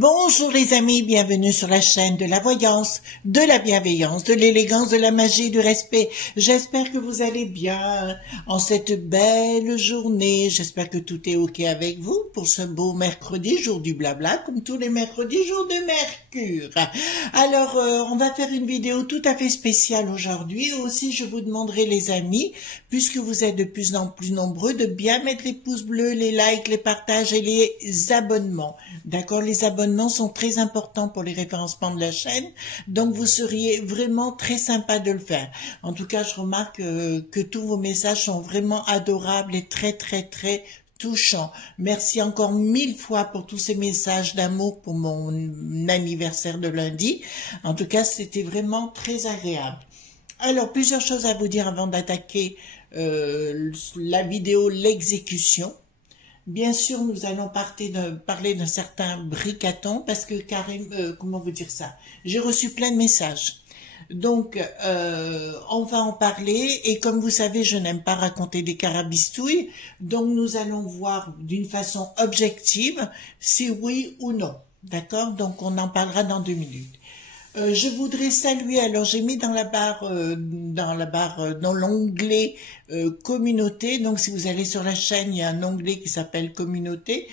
Bonjour les amis, bienvenue sur la chaîne de la voyance, de la bienveillance, de l'élégance, de la magie, du respect. J'espère que vous allez bien en cette belle journée. J'espère que tout est ok avec vous pour ce beau mercredi, jour du blabla, comme tous les mercredis, jour de Mercure. Alors, on va faire une vidéo tout à fait spéciale aujourd'hui. Aussi, je vous demanderai les amis, puisque vous êtes de plus en plus nombreux, de bien mettre les pouces bleus, les likes, les partages et les abonnements. D'accord, les abonnements sont très importants pour les référencements de la chaîne, donc vous seriez vraiment très sympa de le faire. En tout cas, je remarque que tous vos messages sont vraiment adorables et très touchants. Merci encore 1000 fois pour tous ces messages d'amour pour mon anniversaire de lundi. En tout cas, c'était vraiment très agréable. Alors, plusieurs choses à vous dire avant d'attaquer la vidéo, l'exécution. Bien sûr, nous allons parler d'un certain Bricaton parce que Karim, comment vous dire ça? J'ai reçu plein de messages. Donc, on va en parler et comme vous savez, je n'aime pas raconter des carabistouilles. Donc, nous allons voir d'une façon objective si oui ou non. D'accord? Donc, on en parlera dans 2 minutes. Je voudrais saluer, alors j'ai mis dans l'onglet communauté, donc si vous allez sur la chaîne, il y a un onglet qui s'appelle communauté.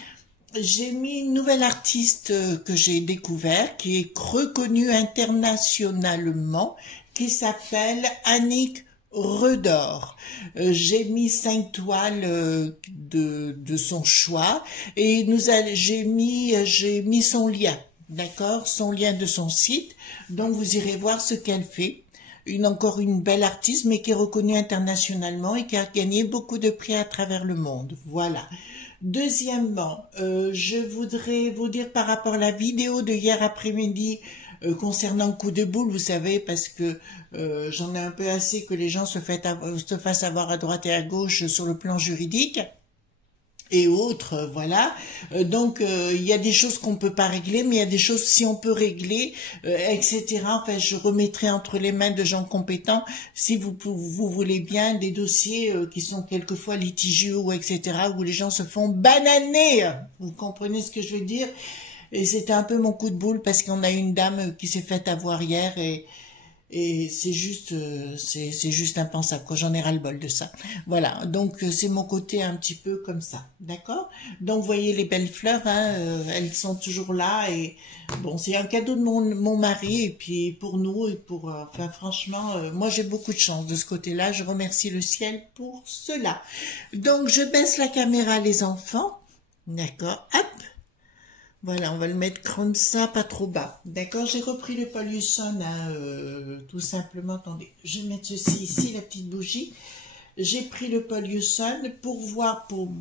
J'ai mis une nouvelle artiste que j'ai découvert, qui est reconnue internationalement, qui s'appelle Annick Redor. J'ai mis 5 toiles de son choix et j'ai mis son lien. D'accord, son lien de son site, donc vous irez voir ce qu'elle fait. Encore une belle artiste, mais qui est reconnue internationalement et qui a gagné beaucoup de prix à travers le monde. Voilà. Deuxièmement, je voudrais vous dire par rapport à la vidéo de hier après-midi concernant le coup de boule, vous savez, parce que j'en ai un peu assez que les gens se fassent avoir à droite et à gauche sur le plan juridique et autres, voilà. Donc, il y a des choses qu'on peut pas régler, mais il y a des choses, si on peut régler, etc. Enfin, je remettrai entre les mains de gens compétents, si vous voulez bien, des dossiers qui sont quelquefois litigieux ou etc., où les gens se font bananer. Vous comprenez ce que je veux dire? Et c'était un peu mon coup de boule, parce qu'on a une dame qui s'est faite avoir hier, et c'est juste impensable, quoi. J'en ai ras-le-bol de ça. Voilà, donc c'est mon côté un petit peu comme ça, d'accord? Donc vous voyez les belles fleurs, hein, elles sont toujours là, et bon, c'est un cadeau de mon mari, et puis pour nous, et pour, enfin franchement, moi j'ai beaucoup de chance de ce côté-là, je remercie le ciel pour cela. Donc je baisse la caméra, les enfants, d'accord, hop. Voilà, on va le mettre comme ça, pas trop bas. D'accord, j'ai repris le Pollution, tout simplement. Attendez, je vais mettre ceci ici, la petite bougie. J'ai pris le Pollution pour voir, pour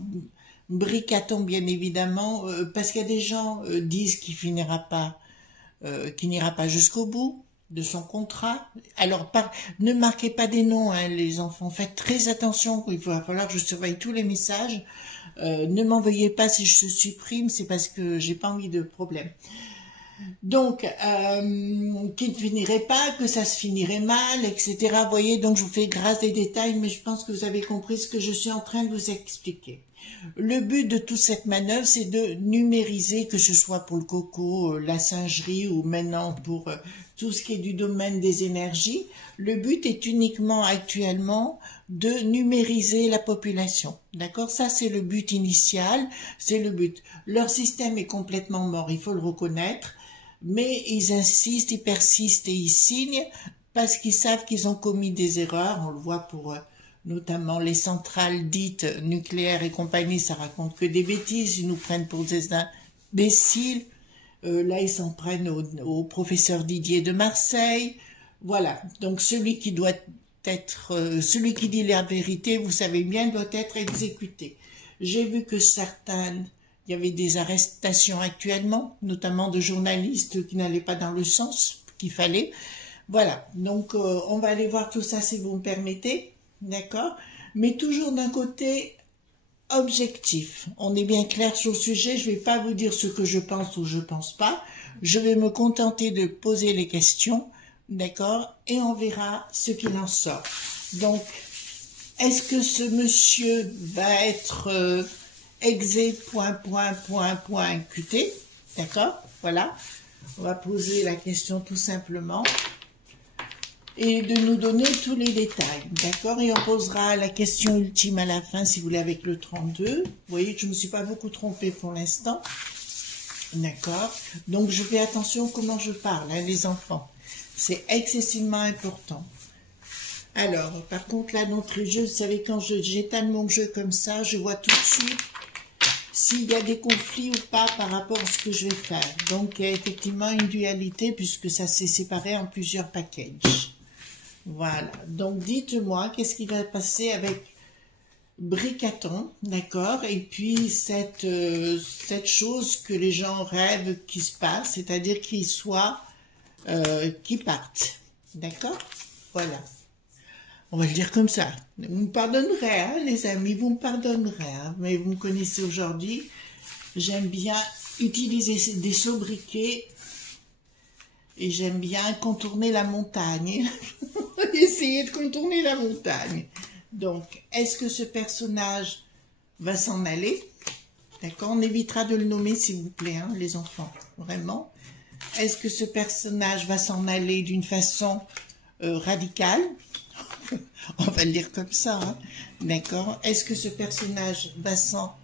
Bricaton, bien évidemment, parce qu'il y a des gens disent qu'il n'ira pas jusqu'au bout de son contrat. Alors, ne marquez pas des noms, hein, les enfants. Faites très attention, il va falloir que je surveille tous les messages. Ne m'envoyez pas si je supprime, c'est parce que j'ai pas envie de problème. Donc, qu'il ne finirait pas, que ça se finirait mal, etc. Vous voyez, donc je vous fais grâce des détails, mais je pense que vous avez compris ce que je suis en train de vous expliquer. Le but de toute cette manœuvre, c'est de numériser, que ce soit pour le coco, la singerie ou maintenant pour tout ce qui est du domaine des énergies. Le but est uniquement actuellement de numériser la population. D'accord? Ça, c'est le but initial, c'est le but. Leur système est complètement mort, il faut le reconnaître, mais ils insistent, ils persistent et ils signent parce qu'ils savent qu'ils ont commis des erreurs. On le voit pour notamment les centrales dites nucléaires et compagnie, ça raconte que des bêtises, ils nous prennent pour des imbéciles. Là, ils s'en prennent au professeur Didier de Marseille. Voilà, donc celui qui doit être, celui qui dit la vérité, vous savez bien, doit être exécuté. J'ai vu que il y avait des arrestations actuellement, notamment de journalistes qui n'allaient pas dans le sens qu'il fallait. Voilà, donc on va aller voir tout ça si vous me permettez, d'accord? Mais toujours d'un côté objectif. On est bien clair sur le sujet, je ne vais pas vous dire ce que je pense ou je pense pas. Je vais me contenter de poser les questions, d'accord? Et on verra ce qu'il en sort. Donc, est-ce que ce monsieur va être exé, QT? D'accord? Voilà. On va poser la question tout simplement. Et de nous donner tous les détails. D'accord? Et on posera la question ultime à la fin, si vous voulez, avec le 32. Vous voyez que je ne me suis pas beaucoup trompée pour l'instant. D'accord? Donc, je fais attention comment je parle, hein, les enfants. C'est excessivement important. Alors, par contre, là, notre jeu, vous savez, quand j'étale mon jeu comme ça, je vois tout de suite s'il y a des conflits ou pas par rapport à ce que je vais faire. Donc, il y a effectivement une dualité puisque ça s'est séparé en plusieurs packages. Voilà. Donc, dites-moi, qu'est-ce qui va passer avec Bricaton, d'accord? Et puis, cette chose que les gens rêvent qui se passe, c'est-à-dire qu'ils soient, qui partent. D'accord? Voilà. On va le dire comme ça. Vous me pardonnerez, hein, les amis, vous me pardonnerez. Hein, mais vous me connaissez aujourd'hui. J'aime bien utiliser des sobriquets et j'aime bien contourner la montagne. Essayer de contourner la montagne. Donc, est-ce que ce personnage va s'en aller? D'accord, on évitera de le nommer, s'il vous plaît, hein, les enfants. Vraiment. Est-ce que ce personnage va s'en aller d'une façon radicale? On va le dire comme ça, hein. D'accord. Est-ce que ce personnage va s'en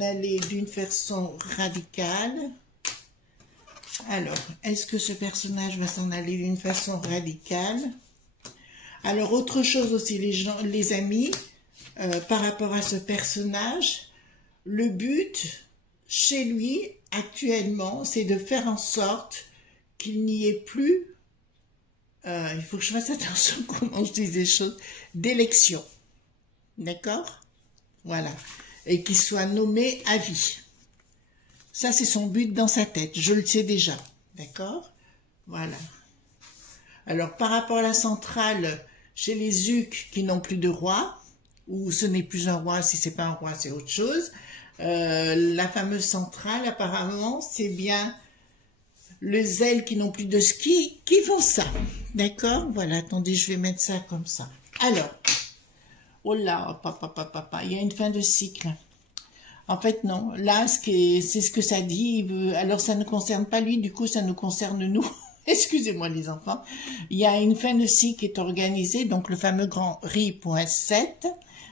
aller d'une façon radicale? Alors, est-ce que ce personnage va s'en aller d'une façon radicale? Alors, autre chose aussi, les amis, par rapport à ce personnage, le but, chez lui, actuellement, c'est de faire en sorte qu'il n'y ait plus, il faut que je fasse attention comment je dis les choses, d'élection. D'accord? Voilà. Et qu'il soit nommé à vie. Ça, c'est son but dans sa tête. Je le sais déjà. D'accord? Voilà. Alors, par rapport à la centrale, chez les Ucs qui n'ont plus de roi, ou ce n'est plus un roi, si c'est pas un roi, c'est autre chose, la fameuse centrale, apparemment, c'est bien le zèle qui n'ont plus de ski qui font ça. D'accord? Voilà, attendez, je vais mettre ça comme ça. Alors, oh là, papa, il y a une fin de cycle. En fait, non. Là, c'est ce que ça dit. Alors, ça ne concerne pas lui, du coup, ça nous concerne nous. Excusez-moi, les enfants. Il y a une fin de cycle qui est organisée, donc le fameux grand RI.7,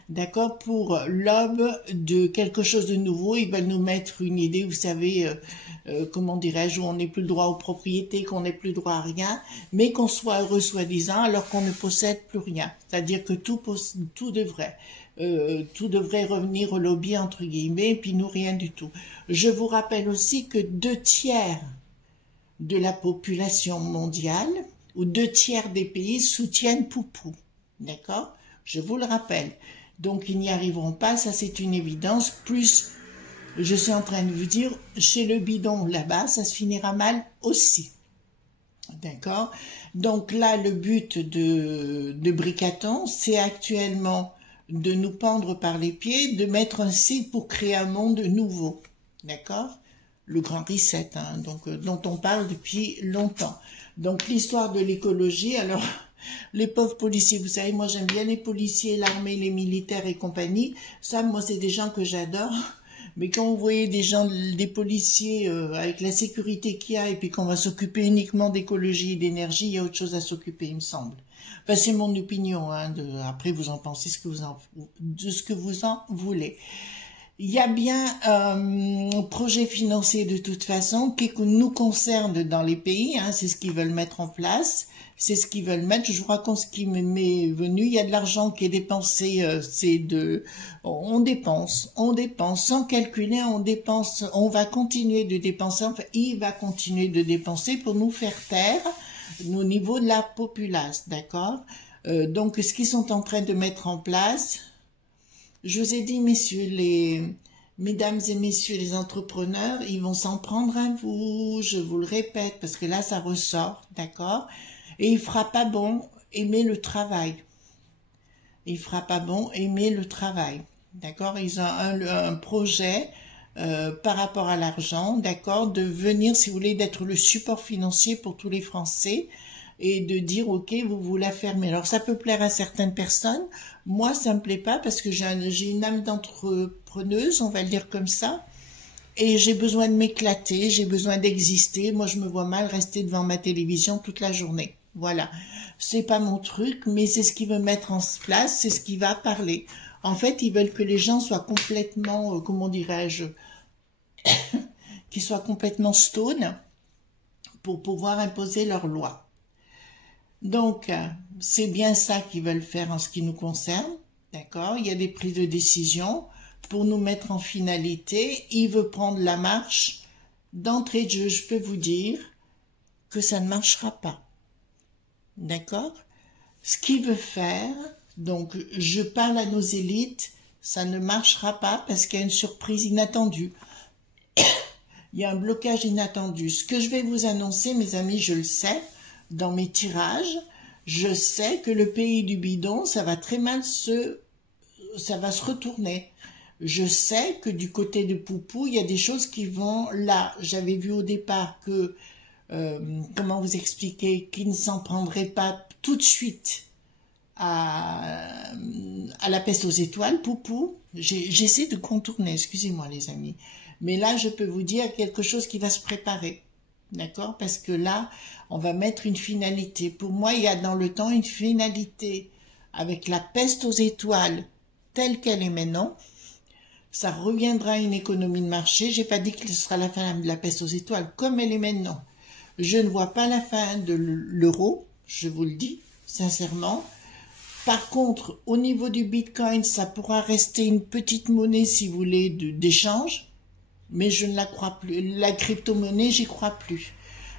d'accord, pour l'aube de quelque chose de nouveau. Il va nous mettre une idée, vous savez, comment dirais-je, où on n'est plus le droit aux propriétés, qu'on n'ait plus le droit à rien, mais qu'on soit heureux soi-disant alors qu'on ne possède plus rien. C'est-à-dire que tout devrait revenir au lobby, entre guillemets, et puis nous, rien du tout. Je vous rappelle aussi que 2/3 de la population mondiale, ou 2/3 des pays soutiennent Poupou. D'accord? Je vous le rappelle. Donc, ils n'y arriveront pas, ça c'est une évidence. Plus, je suis en train de vous dire, chez le bidon, là-bas, ça se finira mal aussi. D'accord? Donc là, le but de Bricaton, c'est actuellement de nous pendre par les pieds, de mettre un site pour créer un monde nouveau. D'accord? Le grand reset, hein, donc, dont on parle depuis longtemps. Donc l'histoire de l'écologie, alors les pauvres policiers, vous savez, moi j'aime bien les policiers, l'armée, les militaires et compagnie. Ça, moi, c'est des gens que j'adore. Mais quand vous voyez des policiers avec la sécurité qu'il y a et puis qu'on va s'occuper uniquement d'écologie et d'énergie, il y a autre chose à s'occuper, il me semble. Enfin, c'est mon opinion. Hein, après, vous en pensez de ce que vous en voulez. Il y a bien un projet financier de toute façon qui nous concerne dans les pays, hein, c'est ce qu'ils veulent mettre en place, c'est ce qu'ils veulent mettre. Je vous raconte ce qui m'est venu. Il y a de l'argent qui est dépensé, on dépense sans calculer, on dépense, on va continuer de dépenser, enfin, il va continuer de dépenser pour nous faire taire au niveau de la populace, d'accord? Donc, ce qu'ils sont en train de mettre en place, je vous ai dit, mesdames et messieurs les entrepreneurs, ils vont s'en prendre à vous, je vous le répète, parce que là, ça ressort, d'accord? Et il fera pas bon aimer le travail. Il fera pas bon aimer le travail, d'accord? Ils ont un projet par rapport à l'argent, d'accord? De venir, si vous voulez, d'être le support financier pour tous les Français et de dire, ok, vous la fermez. Alors, ça peut plaire à certaines personnes. Moi, ça me plaît pas parce que j'ai une âme d'entrepreneuse, on va le dire comme ça. et j'ai besoin de m'éclater, j'ai besoin d'exister. Moi, je me vois mal rester devant ma télévision toute la journée. Voilà. C'est pas mon truc, mais c'est ce qu'il veut mettre en place, c'est ce qui va parler. En fait, ils veulent que les gens soient complètement, comment dirais-je, qu'ils soient complètement stone pour pouvoir imposer leurs lois. Donc, c'est bien ça qu'ils veulent faire en ce qui nous concerne, d'accord? Il y a des prises de décision pour nous mettre en finalité. Il veut prendre la marche. D'entrée de jeu, je peux vous dire que ça ne marchera pas, d'accord? Ce qu'il veut faire, donc je parle à nos élites, ça ne marchera pas parce qu'il y a une surprise inattendue. Il y a un blocage inattendu. Ce que je vais vous annoncer, mes amis, je le sais, dans mes tirages, je sais que le pays du bidon, ça va très mal ça va se retourner. Je sais que du côté de Poupou, il y a des choses qui vont là. J'avais vu au départ que, comment vous expliquer, qu'il ne s'en prendrait pas tout de suite à la peste aux étoiles, Poupou. J'essaie de contourner, excusez-moi les amis. Mais là, je peux vous dire quelque chose qui va se préparer. D'accord? Parce que là, on va mettre une finalité. Pour moi, il y a dans le temps une finalité avec la peste aux étoiles telle qu'elle est maintenant. Ça reviendra à une économie de marché. J'ai pas dit que ce sera la fin de la peste aux étoiles comme elle est maintenant. Je ne vois pas la fin de l'euro, je vous le dis sincèrement. Par contre, au niveau du Bitcoin, ça pourra rester une petite monnaie, si vous voulez, d'échange. Mais je ne la crois plus. La crypto-monnaie, j'y crois plus.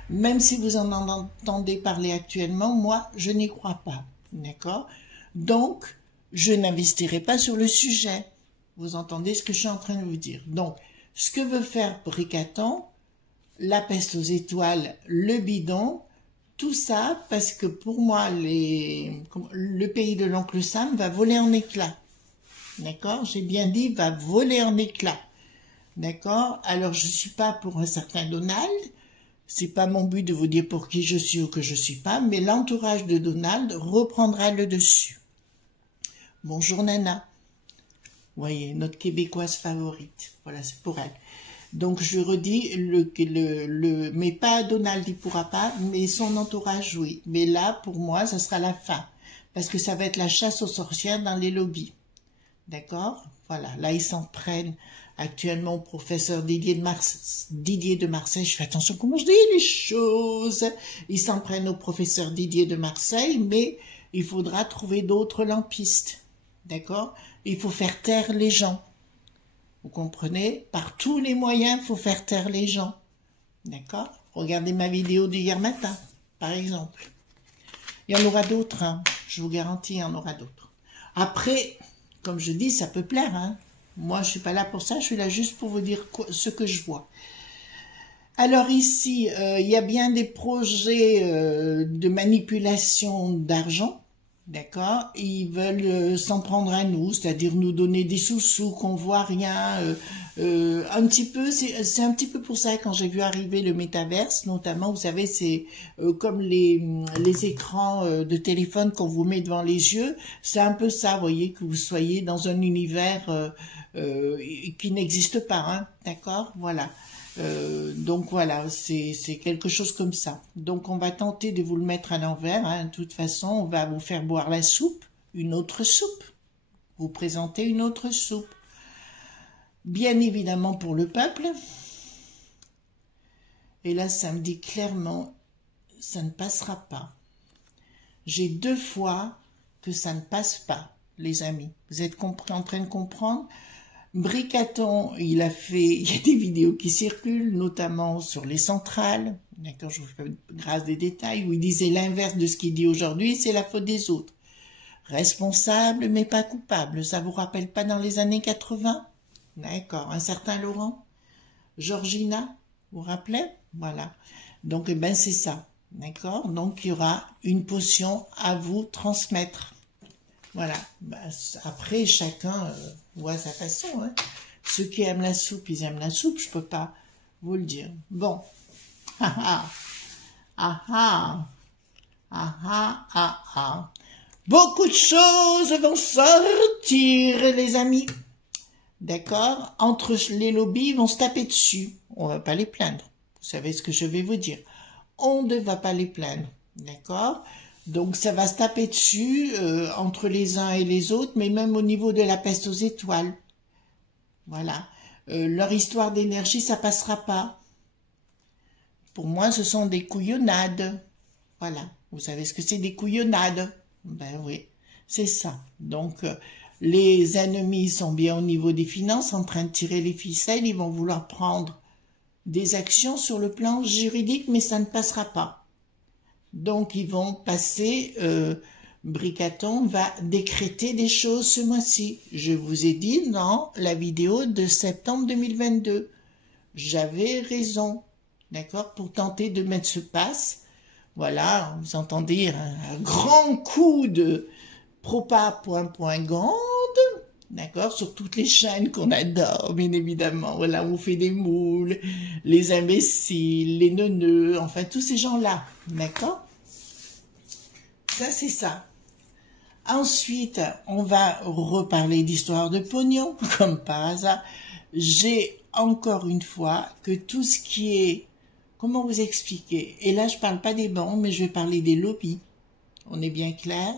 Même si vous en entendez parler actuellement, moi, je n'y crois pas. D'accord? Donc, je n'investirai pas sur le sujet. Vous entendez ce que je suis en train de vous dire. Donc, ce que veut faire Bricaton, la peste aux étoiles, le bidon, tout ça, parce que pour moi, le pays de l'oncle Sam va voler en éclats. D'accord? J'ai bien dit, va voler en éclats. D'accord? Alors, je suis pas pour un certain Donald. C'est pas mon but de vous dire pour qui je suis ou que je suis pas, mais l'entourage de Donald reprendra le dessus. Bonjour Nana. Vous voyez, notre Québécoise favorite. Voilà, c'est pour elle. Donc, je redis, mais pas Donald, il pourra pas, mais son entourage, oui. Mais là, pour moi, ça sera la fin. Parce que ça va être la chasse aux sorcières dans les lobbies. D'accord? Voilà, là, ils s'en prennent actuellement au professeur Didier de Marseille. Je fais attention comment je dis les choses. Ils s'en prennent au professeur Didier de Marseille, mais il faudra trouver d'autres lampistes. D'accord? Il faut faire taire les gens. Vous comprenez? Par tous les moyens, il faut faire taire les gens. D'accord? Regardez ma vidéo d'hier matin, par exemple. Il y en aura d'autres, hein. Je vous garantis, il y en aura d'autres. Après, comme je dis, ça peut plaire, hein. Moi, je suis pas là pour ça, je suis là juste pour vous dire ce que je vois. Alors ici, il y a bien des projets de manipulation d'argent. D'accord? Ils veulent s'en prendre à nous, c'est-à-dire nous donner des sous-sous, qu'on voit rien. Un petit peu, c'est un petit peu pour ça quand j'ai vu arriver le métaverse, notamment, vous savez, c'est comme les écrans de téléphone qu'on vous met devant les yeux. C'est un peu ça, vous voyez, que vous soyez dans un univers qui n'existe pas, hein? D'accord? Voilà. Donc voilà, c'est quelque chose comme ça. Donc on va tenter de vous le mettre à l'envers, hein. De toute façon, on va vous faire boire la soupe, une autre soupe. Vous présenter une autre soupe. Bien évidemment pour le peuple. Et là, ça me dit clairement, ça ne passera pas. J'ai 2 fois que ça ne passe pas, les amis. Vous êtes en train de comprendre? Bricaton, il y a des vidéos qui circulent, notamment sur les centrales, d'accord, je vous fais grâce des détails, où il disait l'inverse de ce qu'il dit aujourd'hui, c'est la faute des autres. Responsable, mais pas coupable, ça vous rappelle pas dans les années 80? D'accord, un certain Laurent? Georgina, vous vous rappelez? Voilà, donc eh ben c'est ça, d'accord, donc il y aura une potion à vous transmettre. Voilà, après chacun voit sa façon, hein. Ceux qui aiment la soupe, ils aiment la soupe, je peux pas vous le dire. Bon, ah ah, ah ah, ah ah, ah. Beaucoup de choses vont sortir, les amis. d'accord? Entre les lobbies, ils vont se taper dessus. On va pas les plaindre. Vous savez ce que je vais vous dire. On ne va pas les plaindre, d'accord? Donc ça va se taper dessus entre les uns et les autres, mais même au niveau de la peste aux étoiles. Voilà. Leur histoire d'énergie, ça passera pas. Pour moi, ce sont des couillonnades. Voilà. Vous savez ce que c'est des couillonnades? Ben oui, c'est ça. Donc, les ennemis sont bien au niveau des finances, en train de tirer les ficelles. Ils vont vouloir prendre des actions sur le plan juridique, mais ça ne passera pas. Donc, ils vont passer... Bricaton va décréter des choses ce mois-ci. Je vous ai dit dans la vidéo de septembre 2022. J'avais raison, d'accord, pour tenter de mettre ce passe. Voilà, vous entendez un grand coup de propa.gande, d'accord, sur toutes les chaînes qu'on adore, bien évidemment. Voilà, on fait des moules, les imbéciles, les neuneux, enfin tous ces gens-là, d'accord. Ça, c'est ça. Ensuite, on va reparler d'histoire de pognon, comme par hasard. J'ai encore une fois que tout ce qui est, comment vous expliquer, et là je parle pas des banques, mais je vais parler des lobbies, on est bien clair.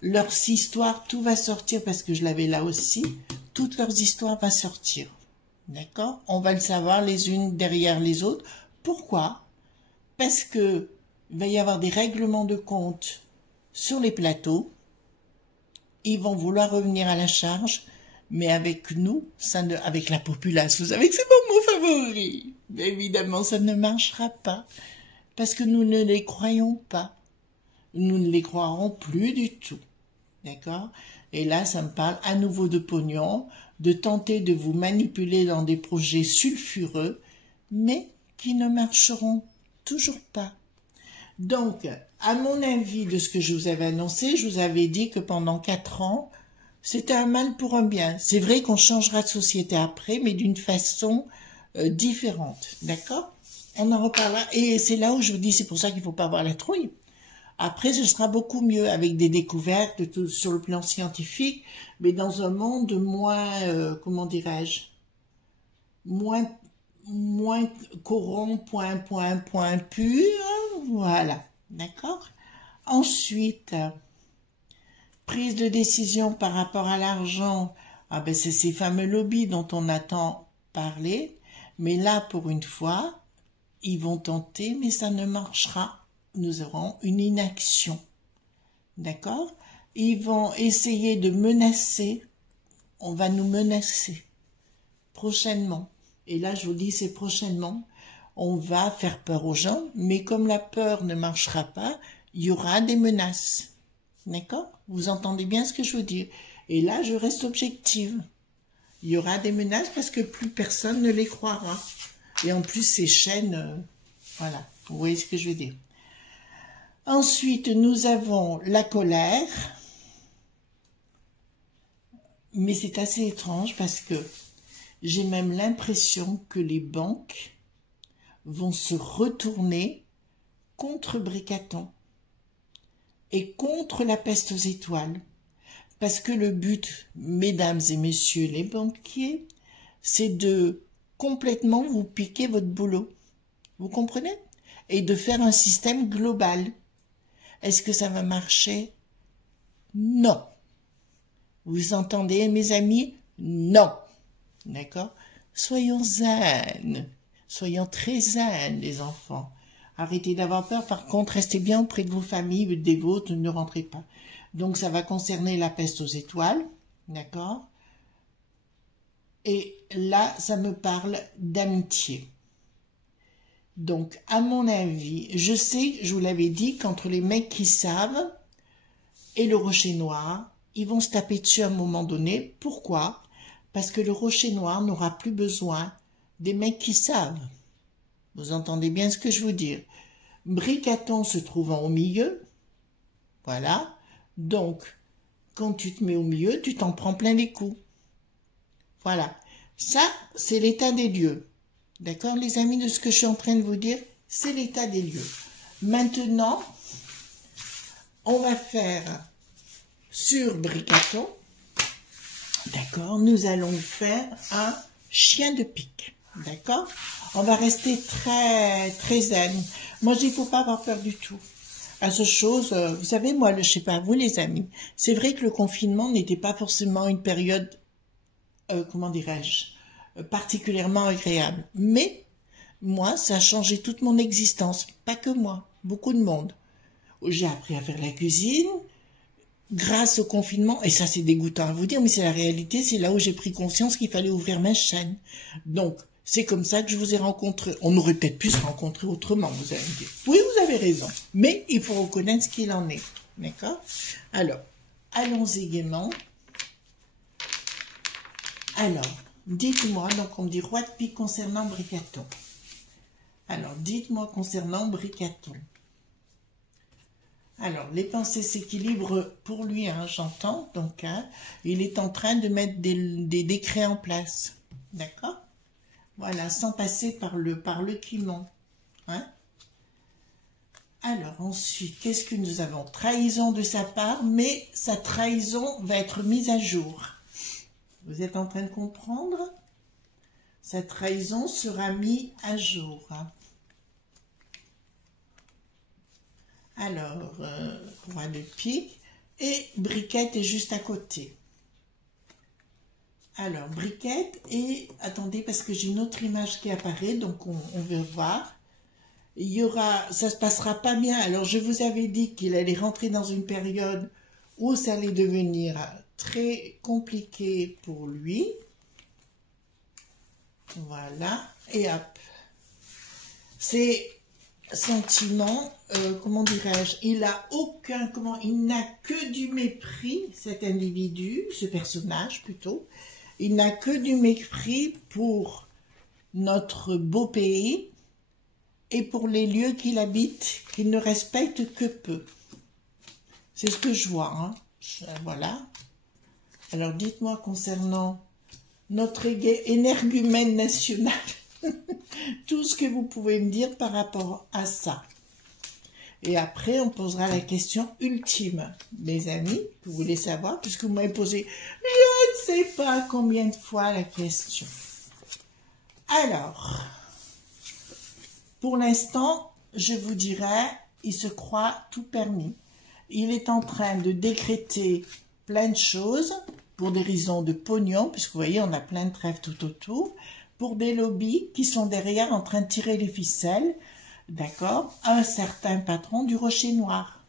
Leurs histoires, tout va sortir, parce que je l'avais là aussi, toutes leurs histoires vont sortir, d'accord? On va le savoir les unes derrière les autres. Pourquoi? Parce que il va y avoir des règlements de compte sur les plateaux. Ils vont vouloir revenir à la charge, mais avec nous, avec la populace, vous savez que c'est mon mot favori. Mais évidemment, ça ne marchera pas, parce que nous ne les croyons pas. Nous ne les croirons plus du tout, d'accord? Et là, ça me parle à nouveau de pognon, de tenter de vous manipuler dans des projets sulfureux, mais qui ne marcheront toujours pas. Donc, à mon avis, de ce que je vous avais annoncé, je vous avais dit que pendant 4 ans, c'était un mal pour un bien. C'est vrai qu'on changera de société après, mais d'une façon différente. D'accord? On en reparlera. Et c'est là où je vous dis, c'est pour ça qu'il ne faut pas avoir la trouille. Après, ce sera beaucoup mieux avec des découvertes sur le plan scientifique, mais dans un monde moins, comment dirais-je, moins coron, point pur, voilà, d'accord? Ensuite, prise de décision par rapport à l'argent, ah ben c'est ces fameux lobbies dont on attend parler, mais là, pour une fois, ils vont tenter, mais ça ne marchera. Nous aurons une inaction, d'accord? Ils vont essayer de menacer, on va nous menacer prochainement. Et là, je vous dis, c'est prochainement, on va faire peur aux gens, mais comme la peur ne marchera pas, il y aura des menaces. D'accord? Vous entendez bien ce que je veux dire? Et là, je reste objective. Il y aura des menaces parce que plus personne ne les croira. Et en plus, ces chaînes, voilà, vous voyez ce que je veux dire. Ensuite, nous avons la colère. Mais c'est assez étrange parce que j'ai même l'impression que les banques vont se retourner contre Bricaton et contre la peste aux étoiles. Parce que le but, mesdames et messieurs les banquiers, c'est de complètement vous piquer votre boulot. Vous comprenez? Et de faire un système global. Est-ce que ça va marcher? Non. Vous entendez, mes amis? Non. D'accord? Soyons zen. Soyons très zen, les enfants. Arrêtez d'avoir peur. Par contre, restez bien auprès de vos familles, des vôtres, ne rentrez pas. Donc, ça va concerner la peste aux étoiles. D'accord? Et là, ça me parle d'amitié. Donc, à mon avis, je sais, je vous l'avais dit, qu'entre les mecs qui savent et le rocher noir, ils vont se taper dessus à un moment donné. Pourquoi? Parce que le rocher noir n'aura plus besoin des mecs qui savent. Vous entendez bien ce que je veux dire? Bricaton se trouvant au milieu, voilà. Donc, quand tu te mets au milieu, tu t'en prends plein les coups. Voilà. Ça, c'est l'état des lieux. D'accord, les amis, de ce que je suis en train de vous dire, c'est l'état des lieux. Maintenant, on va faire sur Bricaton, D'accord? Nous allons faire un chien de pique. D'accord? On va rester très zen. Moi, je dis, il ne faut pas avoir peur du tout. La seule chose, vous savez, moi, je sais pas, vous les amis, c'est vrai que le confinement n'était pas forcément une période, comment dirais-je, particulièrement agréable. Mais, moi, ça a changé toute mon existence. Pas que moi, beaucoup de monde. J'ai appris à faire la cuisine, grâce au confinement, et ça c'est dégoûtant à vous dire, mais c'est la réalité, c'est là où j'ai pris conscience qu'il fallait ouvrir ma chaîne. Donc, c'est comme ça que je vous ai rencontré. On aurait peut-être pu se rencontrer autrement, vous allez me dire. Oui, vous avez raison, mais il faut reconnaître ce qu'il en est. D'accord? Alors, allons-y gaiement. Alors, dites-moi, donc on me dit roi de pique concernant Bricaton. Alors, dites-moi concernant Bricaton. Alors, les pensées s'équilibrent pour lui, hein, j'entends. Donc, hein, il est en train de mettre des décrets en place. D'accord? Voilà, sans passer par le Kimon. Hein? Alors, ensuite, qu'est-ce que nous avons? Trahison de sa part, mais sa trahison va être mise à jour. Vous êtes en train de comprendre? Sa trahison sera mise à jour. Hein? Alors, roi de pique, et Briquette est juste à côté. Alors, Briquette, et attendez, parce que j'ai une autre image qui apparaît, donc on veut voir. Il y aura, ça se passera pas bien. Alors, je vous avais dit qu'il allait rentrer dans une période où ça allait devenir très compliqué pour lui. Voilà, et hop. C'est sentiment, comment dirais-je, il a aucun, il n'a que du mépris, cet individu, ce personnage plutôt, il n'a que du mépris pour notre beau pays et pour les lieux qu'il habite, qu'il ne respecte que peu. C'est ce que je vois, hein. Voilà. Alors dites-moi concernant notre énergumène national, tout ce que vous pouvez me dire par rapport à ça. Et après, on posera la question ultime. Mes amis, vous voulez savoir, puisque vous m'avez posé, je ne sais pas combien de fois la question. Alors, pour l'instant, je vous dirais, il se croit tout permis. Il est en train de décréter plein de choses pour des raisons de pognon, puisque vous voyez, on a plein de trêves tout autour, pour des lobbies qui sont derrière en train de tirer les ficelles, d'accord, un certain patron du Rocher Noir,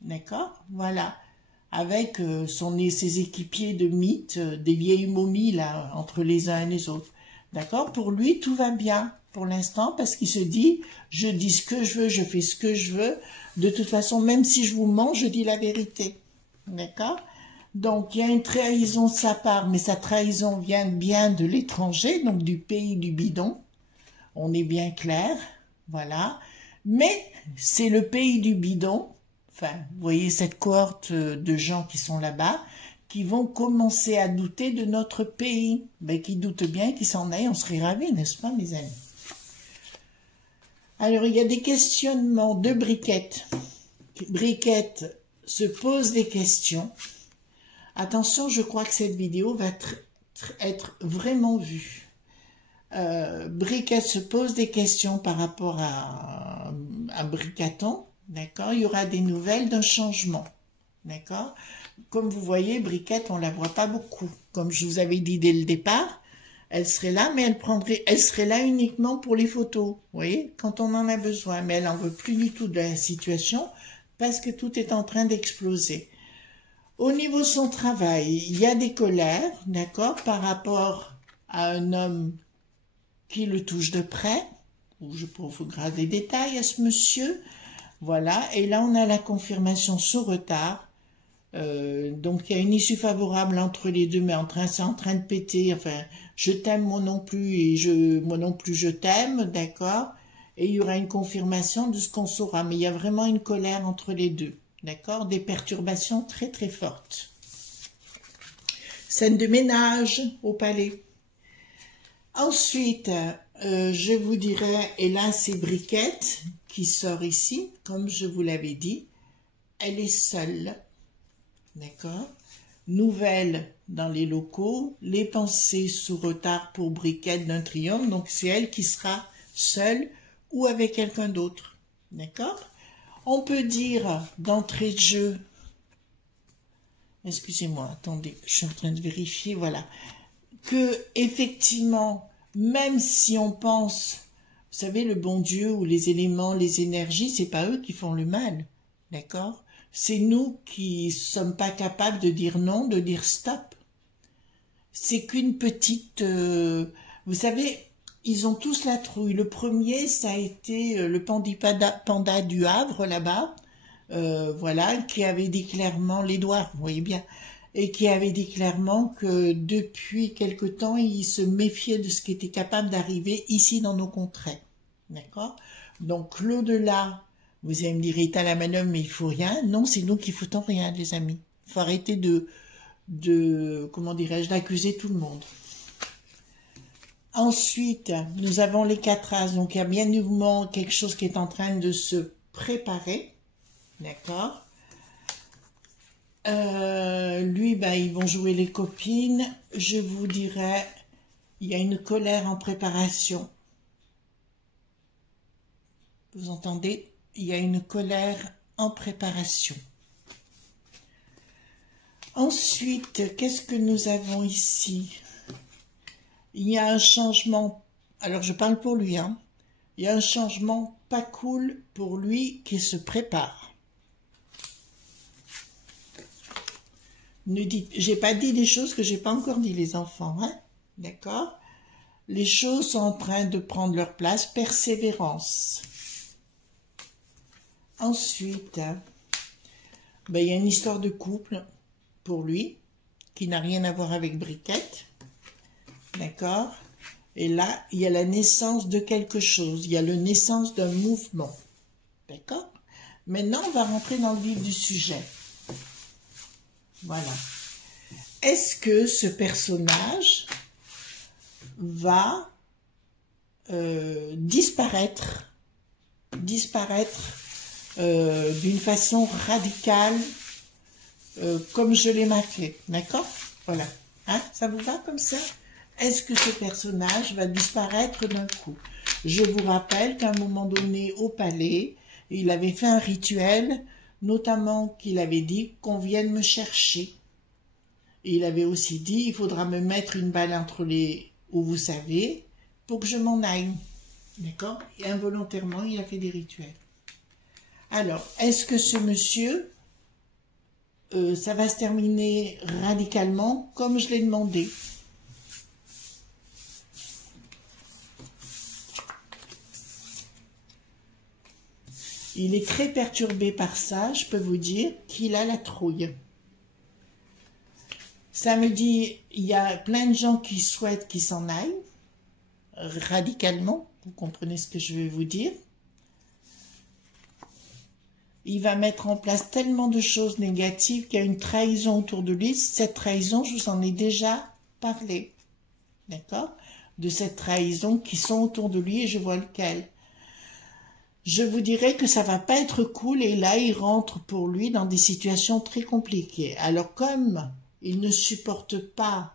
d'accord, voilà, avec ses équipiers de mythes, des vieilles momies, là, entre les uns et les autres, d'accord, pour lui, tout va bien, pour l'instant, parce qu'il se dit, je dis ce que je veux, je fais ce que je veux, de toute façon, même si je vous mens, je dis la vérité, d'accord. Donc, il y a une trahison de sa part, mais sa trahison vient bien de l'étranger, donc du pays du bidon. On est bien clair, voilà. Mais c'est le pays du bidon, enfin, vous voyez cette cohorte de gens qui sont là-bas, qui vont commencer à douter de notre pays. Ben, qui doutent bien, qui s'en aillent, on serait ravis, n'est-ce pas, mes amis? Alors, il y a des questionnements de Briquette. Briquette se pose des questions. Attention, je crois que cette vidéo va être vraiment vue. Briquette se pose des questions par rapport à Bricaton, d'accord. Il y aura des nouvelles d'un changement, d'accord. Comme vous voyez, Briquette, on la voit pas beaucoup. Comme je vous avais dit dès le départ, elle serait là, mais elle serait là uniquement pour les photos, vous voyez, quand on en a besoin. Mais elle n'en veut plus du tout de la situation parce que tout est en train d'exploser. Au niveau de son travail, il y a des colères, d'accord, par rapport à un homme qui le touche de près, où je peux vous grâce des détails à ce monsieur, voilà, et là on a la confirmation sous retard, donc il y a une issue favorable entre les deux, mais c'est en train de péter, enfin, je t'aime moi non plus, et moi non plus je t'aime, d'accord, et il y aura une confirmation de ce qu'on saura, mais il y a vraiment une colère entre les deux. D'accord, des perturbations très très fortes. Scène de ménage au palais. Ensuite, je vous dirais, et là c'est Briquette qui sort ici, comme je vous l'avais dit, elle est seule. D'accord. Nouvelle dans les locaux, les pensées sous retard pour Briquette d'un triomphe, donc c'est elle qui sera seule ou avec quelqu'un d'autre. D'accord? On peut dire d'entrée de jeu, excusez-moi, attendez, je suis en train de vérifier, voilà, que effectivement, même si on pense, vous savez, le bon Dieu ou les éléments, les énergies, c'est pas eux qui font le mal, d'accord? C'est nous qui sommes pas capables de dire non, de dire stop. C'est qu'une petite, vous savez, ils ont tous la trouille. Le premier, ça a été le panda du Havre là-bas, voilà, qui avait dit clairement, l'Édouard, vous voyez bien, et qui avait dit clairement que depuis quelque temps, il se méfiait de ce qui était capable d'arriver ici dans nos contrées. D'accord? Donc l'au-delà, vous allez me dire, est à la manœuvre, mais il faut rien. Non, c'est nous qui foutons rien, les amis. Il faut arrêter comment dirais-je, d'accuser tout le monde. Ensuite, nous avons les 4 As. Donc, il y a bien évidemment quelque chose qui est en train de se préparer. D'accord? Lui, ben, ils vont jouer les copines. Je vous dirais, il y a une colère en préparation. Vous entendez? Il y a une colère en préparation. Ensuite, qu'est-ce que nous avons ici? Il y a un changement, alors je parle pour lui, hein. Il y a un changement pas cool pour lui qui se prépare. Ne dites, j'ai pas dit des choses que j'ai pas encore dit, les enfants, hein, d'accord? Les choses sont en train de prendre leur place, persévérance. Ensuite, ben, il y a une histoire de couple pour lui, qui n'a rien à voir avec Briquette, d'accord? Et là, il y a la naissance de quelque chose, il y a la naissance d'un mouvement, d'accord? Maintenant, on va rentrer dans le vif du sujet. Voilà. Est-ce que ce personnage va disparaître d'une façon radicale, comme je l'ai marqué, d'accord? Voilà. Hein? Ça vous va comme ça? Est-ce que ce personnage va disparaître d'un coup? Je vous rappelle qu'à un moment donné, au palais, il avait fait un rituel, notamment qu'il avait dit qu'on vienne me chercher. Et il avait aussi dit, il faudra me mettre une balle entre les... où vous savez, pour que je m'en aille. D'accord? Et involontairement, il a fait des rituels. Alors, est-ce que ce monsieur, ça va se terminer radicalement comme je l'ai demandé? Il est très perturbé par ça, je peux vous dire qu'il a la trouille. Ça me dit, il y a plein de gens qui souhaitent qu'il s'en aille, radicalement, vous comprenez ce que je vais vous dire. Il va mettre en place tellement de choses négatives qu'il y a une trahison autour de lui. Cette trahison, je vous en ai déjà parlé, d'accord? De cette trahison qui sont autour de lui et je vois lequel. Je vous dirais que ça va pas être cool et là, il rentre pour lui dans des situations très compliquées. Alors, comme il ne supporte pas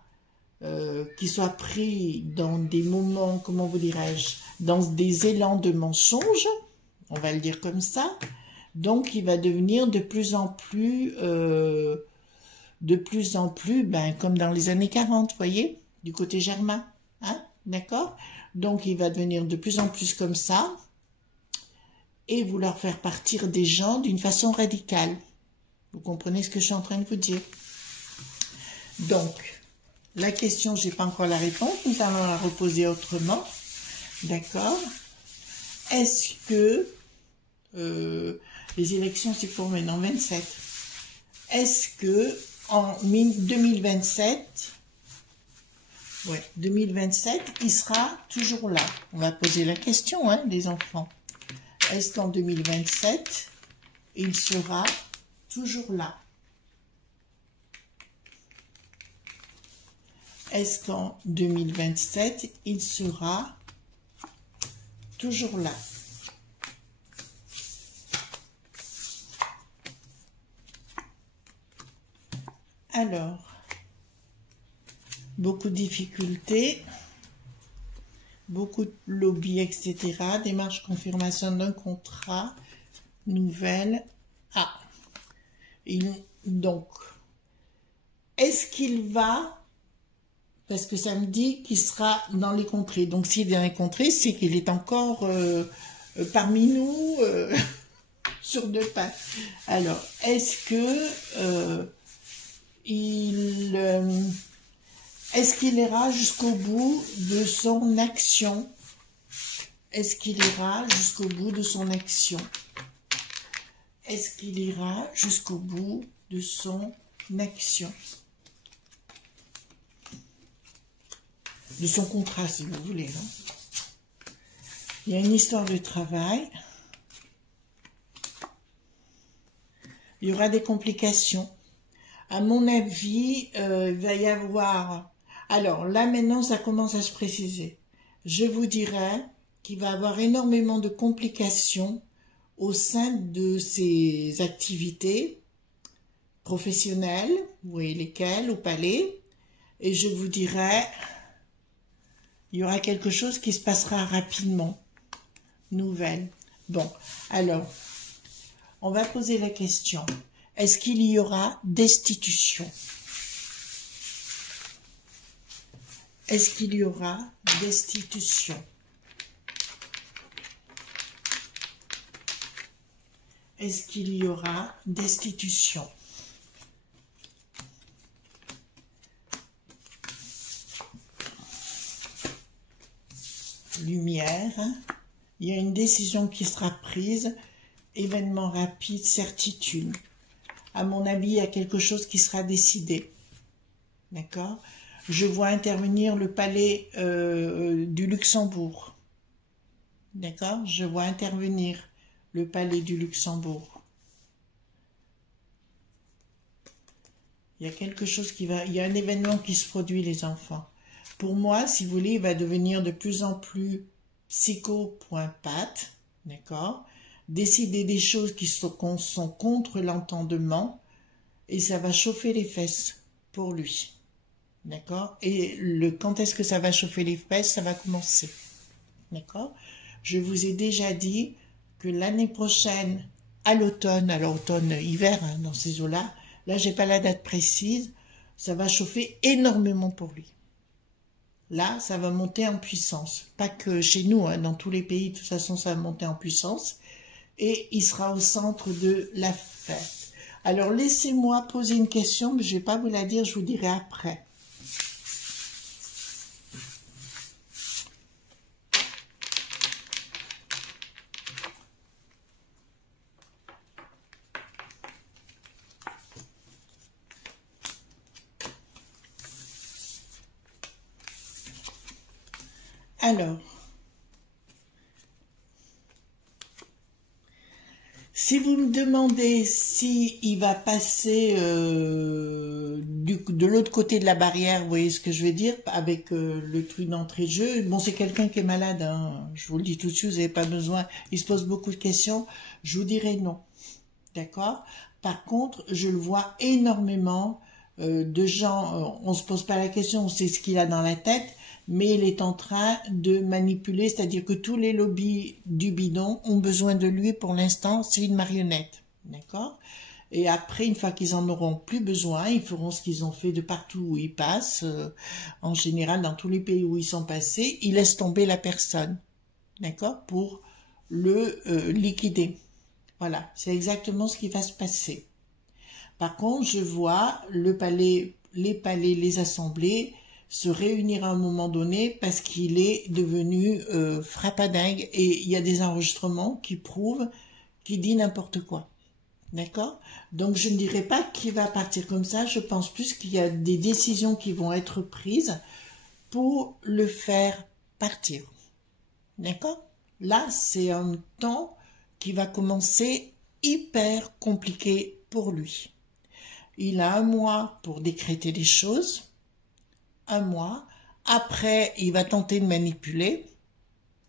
qu'il soit pris dans des moments, comment vous dirais-je, dans des élans de mensonges, on va le dire comme ça, donc il va devenir de plus en plus, ben, comme dans les années 40, vous voyez, du côté germain, hein, d'accord? Donc il va devenir de plus en plus comme ça, et vouloir faire partir des gens d'une façon radicale. Vous comprenez ce que je suis en train de vous dire? Donc, la question, je n'ai pas encore la réponse, nous allons la reposer autrement. D'accord? Est-ce que les élections, c'est pour maintenant 27. Est-ce que en 2027, ouais, 2027, il sera toujours là? On va poser la question, hein, les enfants. Est-ce qu'en 2027, il sera toujours là? Est-ce qu'en 2027, il sera toujours là? Alors, beaucoup de difficultés, beaucoup de lobby, etc. Démarche confirmation d'un contrat, nouvelle. Ah, donc, est-ce qu'il va, parce que ça me dit qu'il sera dans les contrées, donc s'il est dans les contrées, c'est qu'il est encore parmi nous, sur deux pattes. Alors, est-ce que est-ce qu'il ira jusqu'au bout de son action? Est-ce qu'il ira jusqu'au bout de son action? Est-ce qu'il ira jusqu'au bout de son action? De son contrat, si vous voulez. Hein. Il y a une histoire de travail. Il y aura des complications. À mon avis, il va y avoir... Alors, là, maintenant, ça commence à se préciser. Je vous dirais qu'il va y avoir énormément de complications au sein de ses activités professionnelles, vous voyez lesquelles, au palais. Et je vous dirais, il y aura quelque chose qui se passera rapidement. Nouvelle. Bon, alors, on va poser la question. Est-ce qu'il y aura destitution? Est-ce qu'il y aura destitution? Est-ce qu'il y aura destitution? Lumière. Il y a une décision qui sera prise. Événement rapide, certitude. À mon avis, il y a quelque chose qui sera décidé. D'accord? Je vois intervenir le palais du Luxembourg. D'accord? Je vois intervenir le palais du Luxembourg. Il y a quelque chose qui va... Il y a un événement qui se produit, les enfants. Pour moi, si vous voulez, il va devenir de plus en plus psycho.pat. D'accord? Décider des choses qui sont contre l'entendement. Et ça va chauffer les fesses pour lui. D'accord? Et quand est-ce que ça va chauffer les fesses? Ça va commencer. D'accord? Je vous ai déjà dit que l'année prochaine, à l'automne, alors automne-hiver, hein, dans ces eaux-là, là, j'ai pas la date précise, ça va chauffer énormément pour lui. Là, ça va monter en puissance. Pas que chez nous, hein, dans tous les pays, de toute façon, ça va monter en puissance. Et il sera au centre de la fête. Alors, laissez-moi poser une question, mais je ne vais pas vous la dire, je vous dirai après. Alors, si vous me demandez si il va passer de l'autre côté de la barrière, vous voyez ce que je veux dire, avec le truc d'entrée-jeu, bon, c'est quelqu'un qui est malade, hein, je vous le dis tout de suite, vous n'avez pas besoin, il se pose beaucoup de questions, je vous dirai non, d'accord? Par contre, je le vois énormément de gens, on se pose pas la question, on sait ce qu'il a dans la tête, mais il est en train de manipuler, c'est-à-dire que tous les lobbies du bidon ont besoin de lui pour l'instant, c'est une marionnette, d'accord? Et après, une fois qu'ils en auront plus besoin, ils feront ce qu'ils ont fait de partout où ils passent, en général dans tous les pays où ils sont passés, ils laissent tomber la personne, d'accord? Pour le liquider. Voilà, c'est exactement ce qui va se passer. Par contre, je vois le palais, les assemblées, se réunir à un moment donné parce qu'il est devenu frappadingue et il y a des enregistrements qui prouvent qu'il dit n'importe quoi. D'accord? Donc je ne dirais pas qu'il va partir comme ça, je pense plus qu'il y a des décisions qui vont être prises pour le faire partir. D'accord? Là, c'est un temps qui va commencer hyper compliqué pour lui. Il a 1 mois pour décréter les choses. 1 mois. Après, il va tenter de manipuler.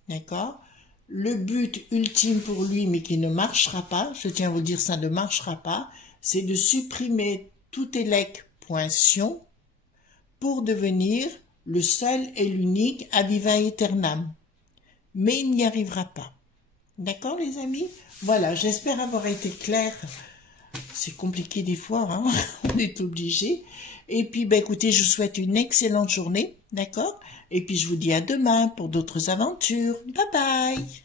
D'accord? Le but ultime pour lui, mais qui ne marchera pas, je tiens à vous dire, ça ne marchera pas, c'est de supprimer tout élec.sion pour devenir le seul et l'unique à viva aeternam. Mais il n'y arrivera pas. D'accord, les amis? Voilà, j'espère avoir été claire. C'est compliqué des fois, hein. On est obligé. Et puis, ben, écoutez, je vous souhaite une excellente journée, d'accord? Et puis, je vous dis à demain pour d'autres aventures. Bye bye!